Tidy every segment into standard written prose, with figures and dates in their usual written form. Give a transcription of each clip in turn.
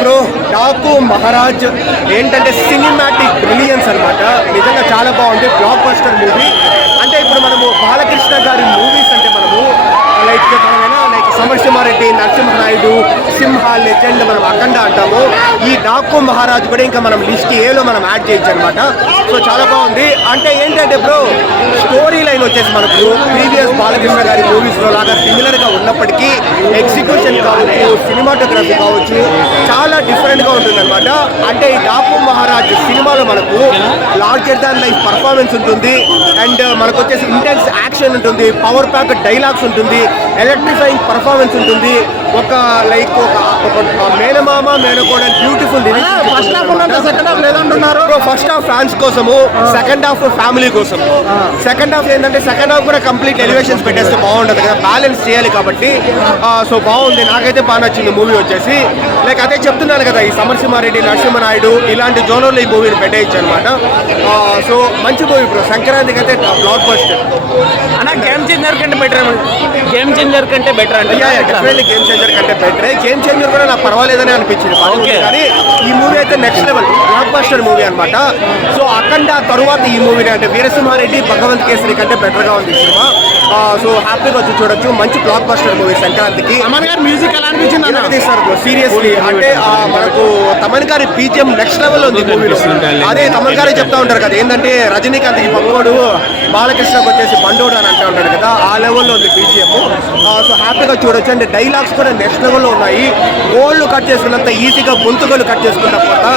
Bro Daaku Maharaj ఏంటంటే cinematic brilliance అనమాట. నిజంగా చాలా బాగుంది, బ్లాక్ బస్టర్ మూవీ. అంటే ఇప్పుడు మనము బాలకృష్ణ గారి మూవీస్ అంటే మనము లైక్ సమరసింహారెడ్డి, నరసింహనాయుడు, సింహ, లెజెండ్, మనం అఖండ అంటాము. ఈ డాకు మహారాజ్ కూడా ఇంకా మనం లిస్ట్ ఏలో మనం యాడ్ చేయొచ్చు అనమాట. సో చాలా బాగుంది. అంటే ఏంటంటే బ్రో స్టోరీ లైన్ వచ్చేసి మనకు ప్రీవియస్ బాలకృష్ణ గారి మూవీస్లో లాగా సిమిలర్గా ఉన్నప్పటికీ ఎగ్జిక్యూషన్ కావచ్చు, సినిమాటోగ్రఫీ కావచ్చు చాలా డిఫరెంట్గా ఉంటుందన్నమాట. అంటే ఈ డాకు మహారాజ్ సినిమాలో మనకు లార్జర్ దాన్ లైఫ్ పర్ఫార్మెన్స్ ఉంటుంది, అండ్ మనకు వచ్చేసి ఇంటెన్స్ యాక్షన్ ఉంటుంది, పవర్ ప్యాక్ డైలాగ్స్ ఉంటుంది, ఎలక్ట్రిఫైయింగ్ పర్ఫార్మెన్స్ ఉంటుంది. ఒక లైక్ ఒక మేనమామ మేనకోడ beautiful first half second half లేదంటున్నారు. ఫస్ట్ హాఫ్ ఫ్యాన్స్ కోసము, సెకండ్ హాఫ్ ఫ్యామిలీ కోసం. సెకండ్ హాఫ్ ఏంటంటే సెకండ్ హాఫ్ కూడా కంప్లీట్ ఎలివేషన్స్ పెట్టేస్తే బాగుంటుంది కదా, బ్యాలెన్స్ చేయాలి కాబట్టి. సో బాగుంది, నాకైతే బాగా నచ్చింది మూవీ వచ్చేసి. లైక్ అదే చెప్తున్నాను కదా, ఈ సమరసింహారెడ్డి, నరసింహనాయుడు ఇలాంటి జోనర్లో ఈ మూవీని పెట్టేయచ్చు అనమాట. సో మంచి మూవీ బ్రో, సంక్రాంతికి అయితే బ్లాక్ బస్టర్. అన్న గేమ్ చేంజర్ కంటే బెటర్, గేమ్ చేంజర్ కంటే బెటర్ అంటే డెఫినెట్లీ గేమ్ చేంజర్ కంటే బెటరే. గేమ్ చేంజర్ కూడా నాకు పర్వాలేదని అనిపించింది, కానీ ఈ మూవీ అయితే next level block buster movie అనమాట. సో అఖండ తరువాత ఈ మూవీని అంటే వీరసింహారెడ్డి, భగవంత్ కేసరి కంటే బెటర్గా ఉంది ఈ సినిమా. సో హ్యాపీగా వచ్చి చూడొచ్చు, మంచి బ్లాక్ బస్టర్ మూవీ సంక్రాంతికి. తమన్ గారి మ్యూజిక్ ఎలా అనిపించింది అన్న? తీస్తారు బ్రో సీరియస్లీ. అంటే మనకు తమన్ గారి బీజిఎం నెక్స్ట్ లెవెల్ ఉంది మూవీలో. అదే తమన్ గారే చెప్తా ఉంటారు కదా, ఏంటంటే రజనీకాంత్కి పక్కోడు, బాలకృష్ణకి వచ్చేసి బండోడు అని అంటూ ఉంటాడు కదా, ఆ లెవెల్లో ఉంది బీజిఎం. సో హ్యాపీగా చూడొచ్చు. అంటే డైలాగ్స్ కూడా నెక్స్ట్ లెవెల్లో ఉన్నాయి. గోళ్ళు కట్ చేసుకున్నంత ఈజీగా గొంతుగోళ్ళు కట్ చేసుకున్న తర్వాత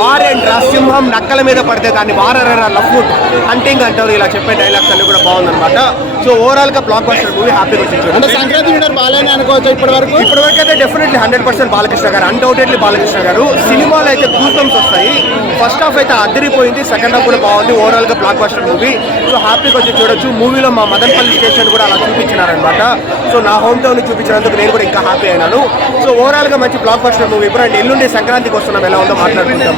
వారెంట్ సింహం నక్కల మీద పడితే దాన్ని వారరా లఫ్ట్ హంటింగ్ అంటారు, ఇలా చెప్పే డైలాగ్స్ అన్ని కూడా బాగుందన్నమాట. సో ఓవరాల్ గా బ్లాక్ బస్టర్ మూవీ, హ్యాపీగా వచ్చి అంటే సంక్రాంతి విన్నర్ బాలేని అనుకోవచ్చు ఇప్పటివరకు అయితే డెఫినెట్లీ 100% బాలకృష్ణ గారు, అన్డౌటెడ్లీ బాలకృష్ణ గారు. సినిమాలో అయితే గూస్ బంప్స్ వస్తాయి. ఫస్ట్ హాఫ్ అయితే అదిరిపోయింది, సెకండ్ హాఫ్ కూడా బాగుంది. ఓవరాల్ గా బ్లాక్ బస్టర్ మూవీ. సో హ్యాపీగా వచ్చి చూడొచ్చు. మూవీలో మా మదనపల్లి స్టేషన్ కూడా అలా చూపించినారనమాట. సో నా హోమ్ టౌన్ చూపించినందుకు నేను కూడా ఇంకా హ్యాపీ అయినాను. సో ఓవరాల్ గా మంచి బ్లాక్ బస్టర్ మూవీ. ఇప్పుడు ఎల్లుండి సంక్రాంతికి వస్తున్నాం, ఎలా ఉందో మాట్లాడుకుంటాం.